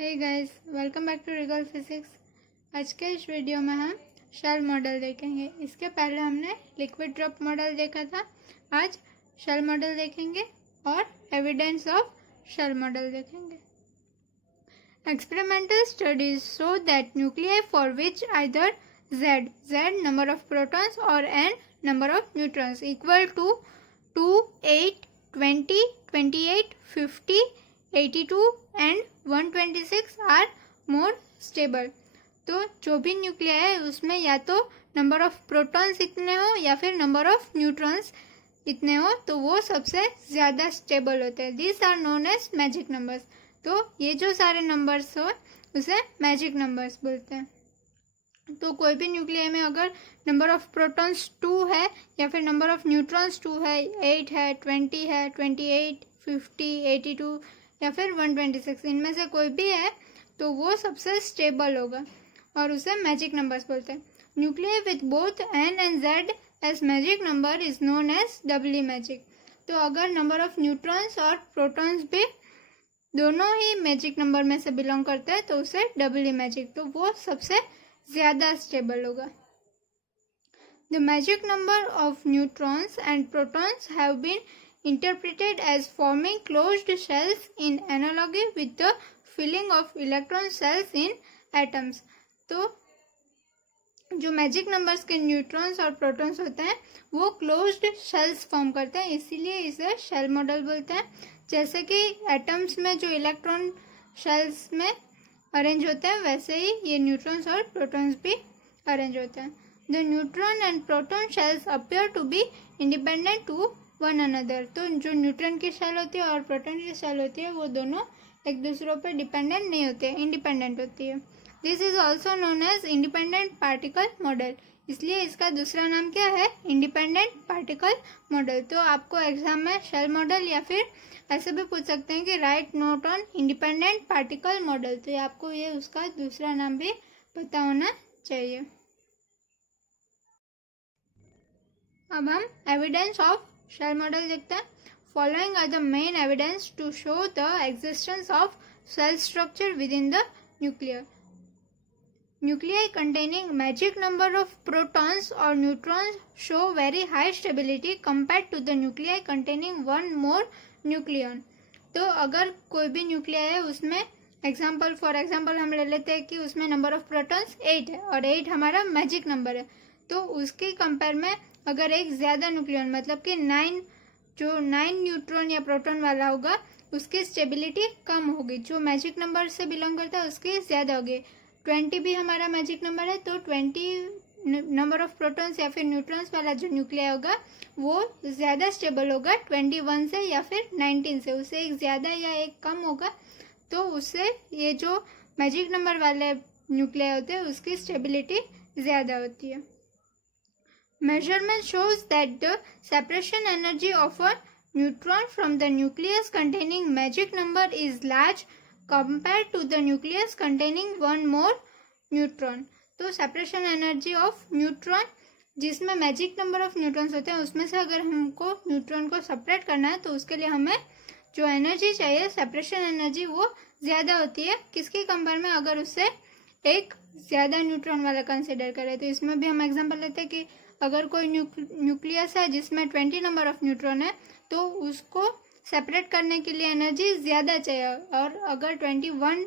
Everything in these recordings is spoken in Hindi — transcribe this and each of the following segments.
Hey guys, welcome back to regal physics. आज के इस वीडियो में हम शेल मॉडल देखेंगे। इसके पहले हमने लिक्विड ड्रॉप मॉडल देखा था। आज शेल मॉडल देखेंगे और एविडेंस ऑफ शेल मॉडल देखेंगे। Experimental studies show that nuclei for which either Z number of protons or N number of neutrons equal to 2, 8, 20, 28, 50, 82 and 126 are more stable। तो जो भी न्यूक्लिया है उसमें या तो नंबर ऑफ प्रोटॉन्स इतने हो या फिर नंबर ऑफ न्यूट्रॉन्स इतने हो तो वो सबसे ज़्यादा स्टेबल होते हैं। This are known as magic numbers. तो ये जो सारे नंबर्स हो उसे मैजिक नंबर्स बोलते हैं। तो कोई भी न्यूक्लिया में अगर नंबर ऑफ प्रोटॉन्स 2 है या फिर नंबर ऑफ न्यूट्रॉन्स 2 है, 8 है, 20 है, 28, 50, 82 या फिर 126, इनमें से कोई भी है तो वो सबसे स्टेबल होगा और उसे मैजिक नंबर्स बोलते हैं। Nuclei with both N and Z as magic number is known as doubly magic. तो अगर नंबर ऑफ न्यूट्रॉन्स और प्रोटॉन्स भी दोनों ही मैजिक नंबर में से बिलोंग करते हैं तो उसे डबली मैजिक, तो वो सबसे ज़्यादा स्टेबल होगा। The magic number of neutrons and protons have been interpreted as forming closed shells in analogy with the filling of electron cells in atoms। तो जो मैजिक नंबर्स के न्यूट्रॉन्स और प्रोटॉन्स होते हैं वो क्लोज्ड शेल्स फॉर्म करते हैं, इसीलिए इसे शेल मॉडल बोलते हैं। जैसे कि एटम्स में जो इलेक्ट्रॉन शेल्स में अरेंज होते हैं वैसे ही ये न्यूट्रॉन्स और प्रोटॉन्स भी अरेंज होते हैं। The neutron and proton shells appear to be independent to one another. तो जो न्यूट्रॉन की शेल होती है और प्रोटॉन की शेल होती है वो दोनों एक दूसरों पर डिपेंडेंट नहीं होते, इंडिपेंडेंट होती है। This is also known as independent particle model. इसलिए इसका दूसरा नाम क्या है? Independent particle model. तो आपको एग्जाम में शेल मॉडल या फिर ऐसे भी पूछ सकते हैं कि right note on independent particle model, तो आपको ये उसका दूसरा नाम भी पता होना चाहिए। अब हम एविडेंस ऑफ शेल मॉडल देखते हैं। Following are the main evidence to show the existence of shell structure within the nuclear. Nuclei containing magic number of protons or neutrons show very high stability compared to the nuclei containing one more nucleon। तो अगर कोई भी न्यूक्लिया है उसमें फॉर एग्जाम्पल हम ले लेते हैं कि उसमें नंबर ऑफ प्रोटॉन्स 8 है और 8 हमारा मैजिक नंबर है, तो उसके कंपेयर में अगर एक ज़्यादा न्यूक्लियन मतलब कि 9 न्यूट्रॉन या प्रोटॉन वाला होगा उसकी स्टेबिलिटी कम होगी। जो मैजिक नंबर से बिलोंग करता है उसकी ज़्यादा होगी। 20 भी हमारा मैजिक नंबर है तो 20 नंबर ऑफ प्रोटॉन्स या फिर न्यूट्रॉन्स वाला जो न्यूक्लिया होगा वो ज़्यादा स्टेबल होगा 21 से या फिर 19 से। उससे एक ज़्यादा या एक कम होगा तो उससे ये जो मैजिक नंबर वाले न्यूक्लिया होते हैं उसकी स्टेबिलिटी ज़्यादा होती है। Measurement shows that the separation energy of a neutron from the nucleus containing magic number is large compared to the nucleus containing one more neutron। तो सेपरेशन एनर्जी ऑफ न्यूट्रॉन जिसमें मैजिक नंबर ऑफ न्यूट्रॉन्स होते हैं उसमें से अगर हमको न्यूट्रॉन को सेपरेट करना है तो उसके लिए हमें जो एनर्जी चाहिए सेपरेशन एनर्जी वो ज़्यादा होती है। किसके कंपेयर में? अगर उससे एक ज़्यादा न्यूट्रॉन वाला कंसिडर करें। तो इसमें भी हम एग्जांपल लेते हैं कि अगर कोई न्यूक्लियस है जिसमें 20 नंबर ऑफ न्यूट्रॉन है तो उसको सेपरेट करने के लिए एनर्जी ज़्यादा चाहिए, और अगर 21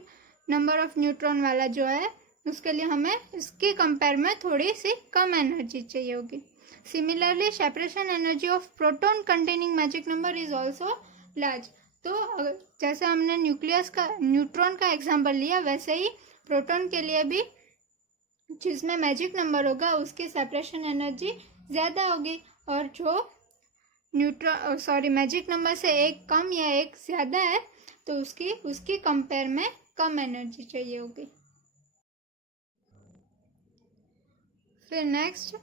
नंबर ऑफ न्यूट्रॉन वाला जो है उसके लिए हमें इसके कंपेयर में थोड़ी सी कम एनर्जी चाहिए होगी। Similarly separation energy of proton containing magic number is also large. तो जैसे हमने न्यूट्रॉन का एग्जाम्पल लिया वैसे ही प्रोटॉन के लिए भी जिसमें मैजिक नंबर होगा उसकी सेपरेशन एनर्जी ज़्यादा होगी, और जो मैजिक नंबर से एक कम या एक ज़्यादा है तो उसकी कंपेयर में कम एनर्जी चाहिए होगी। फिर next,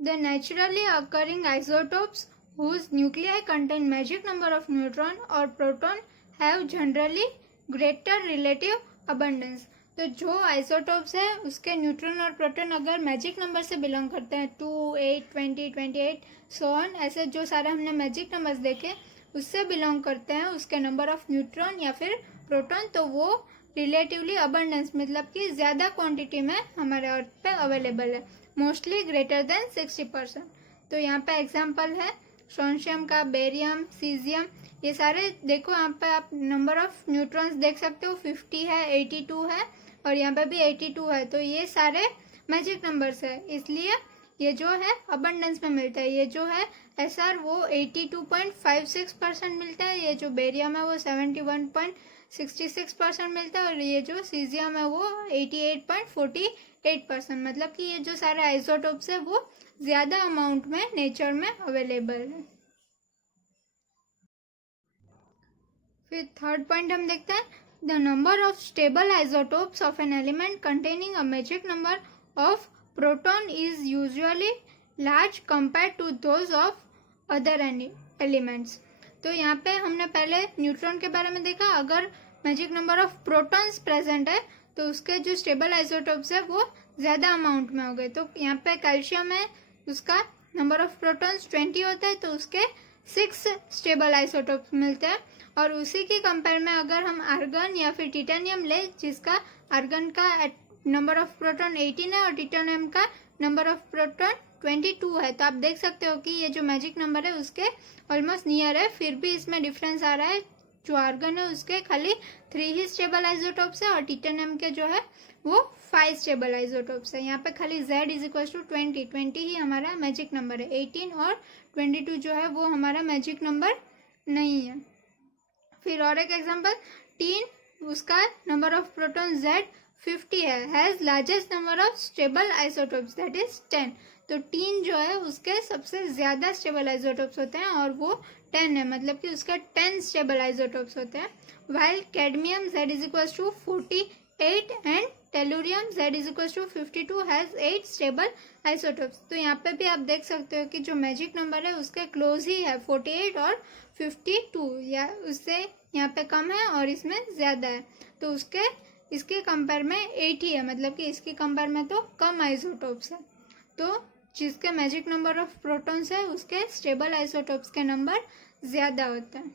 the naturally occurring isotopes whose nuclei contain magic number of neutron or proton have generally greater relative abundance। तो जो आइसोटोप्स है उसके न्यूट्रॉन और प्रोटॉन अगर मैजिक नंबर से बिलोंग करते हैं 2, 8, 20, 28 सो ऑन, ऐसे जो सारे हमने मैजिक नंबर्स देखे उससे बिलोंग करते हैं उसके नंबर ऑफ न्यूट्रॉन या फिर प्रोटॉन, तो वो रिलेटिवली अबंडेंस मतलब कि ज़्यादा क्वांटिटी में हमारे अर्थ पे अवेलेबल है, मोस्टली ग्रेटर देन 60%। तो यहाँ पे एग्जांपल है स्ट्रोंशियम का, बेरियम, सीजियम, ये सारे देखो यहाँ पे आप नंबर ऑफ न्यूट्रॉन्स देख सकते हो, 50 है, 82 है और यहाँ पे भी 82 है। तो ये सारे मैजिक नंबर्स है, इसलिए ये जो है अबंडेंस में मिलता है। ये जो है SR वो 82.56% मिलता है, ये जो बेरियम है वो 71.66% मिलता है और ये जो सीजियम है वो 88.48%। मतलब कि ये जो सारे आइसोटोप्स है वो ज़्यादा अमाउंट में नेचर में अवेलेबल है। फिर थर्ड पॉइंट हम देखते हैं, the number of stable isotopes of an element containing a magic number of proton is usually large compare to those of other elements. तो यहाँ पे हमने पहले न्यूट्रॉन के बारे में देखा, अगर magic number of protons present है तो उसके जो स्टेबल आइसोटोप्स है वो ज़्यादा अमाउंट में हो गए। तो यहाँ पे कैल्शियम है, उसका नंबर ऑफ प्रोटॉन्स 20 होता है तो उसके 6 स्टेबल आइसोटोप्स मिलते हैं। और उसी के कंपेयर में अगर हम आर्गन या फिर टिटेनियम ले, जिसका आर्गन का नंबर ऑफ प्रोटॉन 18 है और टिटेनियम का नंबर ऑफ प्रोटॉन 22 है, तो आप देख सकते हो कि ये जो मैजिक नंबर है उसके ऑलमोस्ट नियर है। फिर भी इसमें डिफरेंस आ रहा है, जो आर्गन है उसके खाली 3 ही स्टेबल आइसोटोप्स है और टिटेनियम के जो है वो 5 स्टेबल आइसोटोप्स है। यहाँ पे खाली Z इज इक्वल टू 20 ही हमारा मैजिक नंबर है, 18 और 22 जो है वो हमारा मैजिक नंबर नहीं है। फिर और एक एग्जांपल, टीन, उसका नंबर ऑफ प्रोटॉन Z 50 है, has largest number of stable isotopes that is 10। तो टीन जो है उसके सबसे ज़्यादा स्टेबल आइसोटोप्स होते हैं और वो 10 है, मतलब कि उसका 10 स्टेबल आइसोटोप्स होते हैं। While cadmium Z is equal to 48 and tellurium Z is equal to 52 has 8 stable isotopes. तो यहाँ पे भी आप देख सकते हो कि जो मैजिक नंबर है उसके क्लोज ही है 48 और 52, या उससे यहाँ पे कम है और इसमें ज़्यादा है। तो इसके कंपेयर में 8 ही है, मतलब कि इसके कंपेयर में तो कम आइसोटोप्स है। तो जिसके मैजिक नंबर ऑफ प्रोटॉन्स है उसके स्टेबल आइसोटोप्स के नंबर ज़्यादा होते हैं।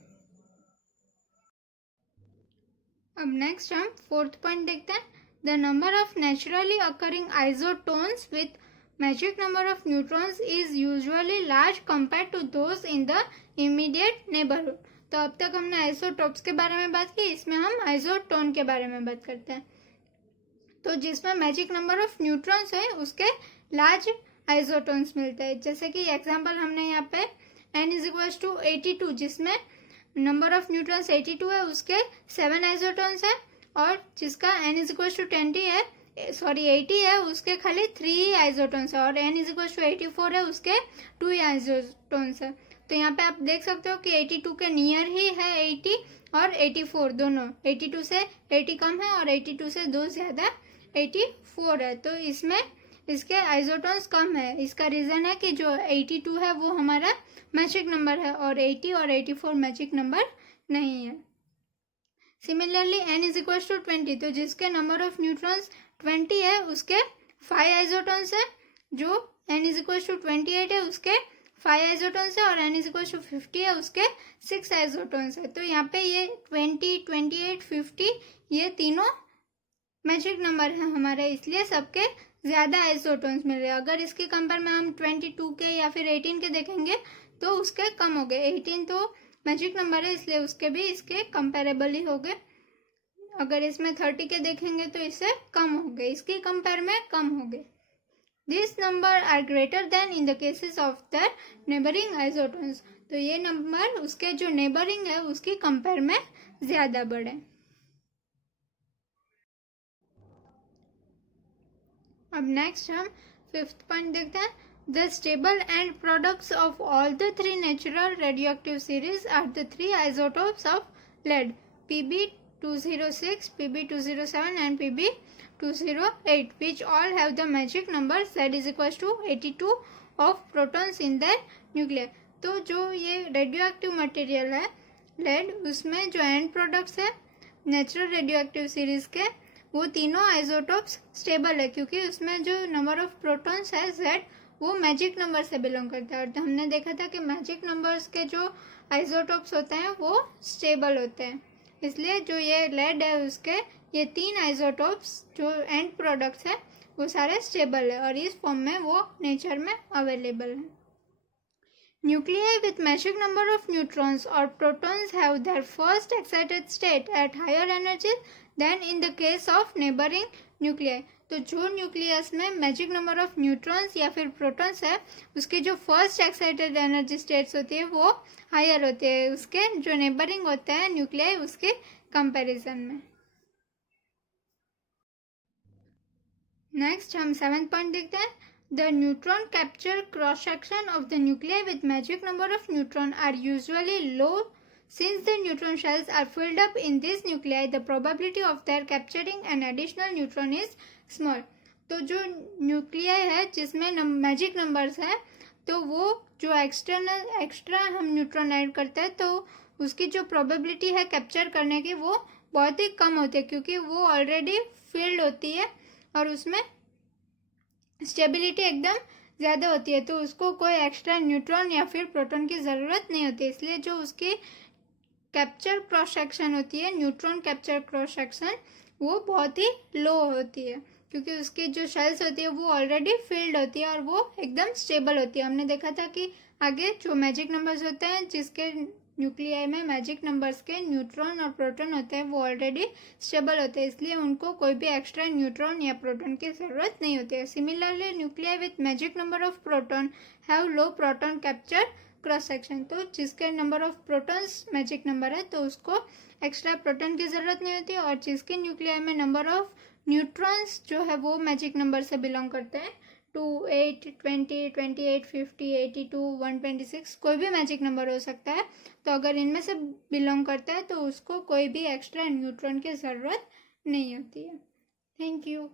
अब नेक्स्ट हम फोर्थ पॉइंट देखते हैं, the number of naturally occurring isotones with magic number of neutrons is usually large compare to those in the immediate neighbourhood. तो अब तक हमने आइसोटोप्स के बारे में बात की, इसमें हम आइसोटोन के बारे में बात करते हैं। तो जिसमें मैजिक नंबर ऑफ न्यूट्रॉन्स है उसके लार्ज आइसोटोन्स मिलते हैं। जैसे कि एग्जांपल हमने यहाँ पे N इज इक्वल टू 82, जिसमें नंबर ऑफ न्यूट्रॉन्स 82 है उसके 7 आइसोटोन्स है, और जिसका N इज इक्वल टू 80 है उसके खाली 3 आइसोटोन्स है, और N इज इक्वल टू 84 है उसके 2 आइसोटोन्स है। तो यहाँ पे आप देख सकते हो कि 82 के नियर ही है 80 और 84 दोनों, 82 से 80 कम है और 82 से 2 ज़्यादा 84 है। तो इसमें इसके आइसोटोन्स कम है। इसका रीज़न है कि जो 82 है वो हमारा मैजिक नंबर है और 80 और 84 मैजिक नंबर नहीं है। Similarly N is equal to 20, तो जिसके नंबर ऑफ न्यूट्रॉन्स 20 है उसके 5 आइसोटोन्स है, जो N इज इक्वल टू 28 है उसके 5 आइसोटोन्स है, और N इज इक्वल टू 50 है उसके 6 आइसोटोन्स है। तो यहाँ पे ये 20, 28, 50 ये तीनों मैजिक नंबर है हमारे, इसलिए सबके ज़्यादा आइसोटोन्स मिल रहे हैं। अगर इसके कंपेयर में हम 22 के या फिर 18 के देखेंगे तो उसके कम हो गए। 18 तो मैजिक नंबर है इसलिए उसके भी इसके कंपेरेबल ही हो गए। अगर इसमें 30 के देखेंगे तो इससे कम हो गए, इसके कंपेयर में कम हो गए। This number are greater than in the cases of the neighbouring isotones. तो ये नंबर उसके जो नेबरिंग है उसकी कंपेयर में ज़्यादा बढ़े। अब नेक्स्ट हम फिफ्थ पॉइंट देखते हैं, the stable end products of all the 3 natural radioactive series are the 3 isotopes of lead, Pb206, Pb207 and Pb208, which all have the magic number Z is equals to 82 of protons in their nuclei। तो जो ये रेडियोएक्टिव मटेरियल है लेड, उसमें जो एंड प्रोडक्ट्स है नेचुरल रेडियोएक्टिव सीरीज के, वो तीनों आइसोटोप्स स्टेबल है, क्योंकि उसमें जो नंबर ऑफ प्रोटॉन्स है Z वो मैजिक नंबर से बिलोंग करता है। और हमने देखा था कि मैजिक नंबर्स के जो आइसोटोप्स होते हैं वो स्टेबल होते हैं, इसलिए जो ये लेड है उसके ये 3 आइसोटोप्स जो एंड प्रोडक्ट्स हैं वो सारे स्टेबल है और इस फॉर्म में वो नेचर में अवेलेबल है. Nuclei with magic number of neutrons or protons have their first excited state at higher energies than in the case of neighboring nuclei. तो जो न्यूक्लियस में मैजिक नंबर ऑफ न्यूट्रॉन्स या फिर प्रोटॉन्स है उसके जो फर्स्ट एक्साइटेड एनर्जी स्टेट्स होती है वो हायर होते हैं उसके जो नेबरिंग होते हैं न्यूक्लियाई उसके कंपैरिजन में. नेक्स्ट हम 7th पॉइंट देखते हैं. The neutron capture cross-section of the nuclei with magic number of neutron are usually low since the neutron shells are filled up in these nuclei. The probability of their capturing an additional neutron is small. तो जो न्यूक्लियाई है जिसमें मैजिक नंबर्स है तो वो जो एक्स्ट्रा हम न्यूट्रॉन ऐड करते हैं तो उसकी जो प्रोबेबिलिटी है कैप्चर करने की वो बहुत ही कम होती है क्योंकि वो ऑलरेडी फिल्ड होती है और उसमें स्टेबिलिटी एकदम ज़्यादा होती है तो उसको कोई एक्स्ट्रा न्यूट्रॉन या फिर प्रोटॉन की ज़रूरत नहीं होती. इसलिए जो उसकी कैप्चर क्रॉस सेक्शन होती है न्यूट्रॉन कैप्चर क्रॉस सेक्शन वो बहुत ही लो होती है क्योंकि उसकी जो शेल्स होती है वो ऑलरेडी फिल्ड होती है और वो एकदम स्टेबल होती है. हमने देखा था कि आगे जो मैजिक नंबर्स होते हैं जिसके न्यूक्लियाई में मैजिक नंबर्स के न्यूट्रॉन और प्रोटॉन होते हैं वो ऑलरेडी स्टेबल होते हैं इसलिए उनको कोई भी एक्स्ट्रा न्यूट्रॉन या प्रोटॉन की ज़रूरत नहीं होती है. Similarly nuclei with magic number of proton have low proton capture cross section. तो जिसके number of protons magic number है तो उसको एक्स्ट्रा प्रोटॉन की ज़रूरत नहीं होती और जिसके न्यूक्लियाई में नंबर ऑफ न्यूट्रॉन्स जो है वो मैजिक नंबर से बिलोंग करते हैं 2, 8, 20, 28, 50, 82, 126 कोई भी मैजिक नंबर हो सकता है. तो अगर इनमें से बिलोंग करता है तो उसको कोई भी एक्स्ट्रा न्यूट्रॉन की ज़रूरत नहीं होती है. Thank you.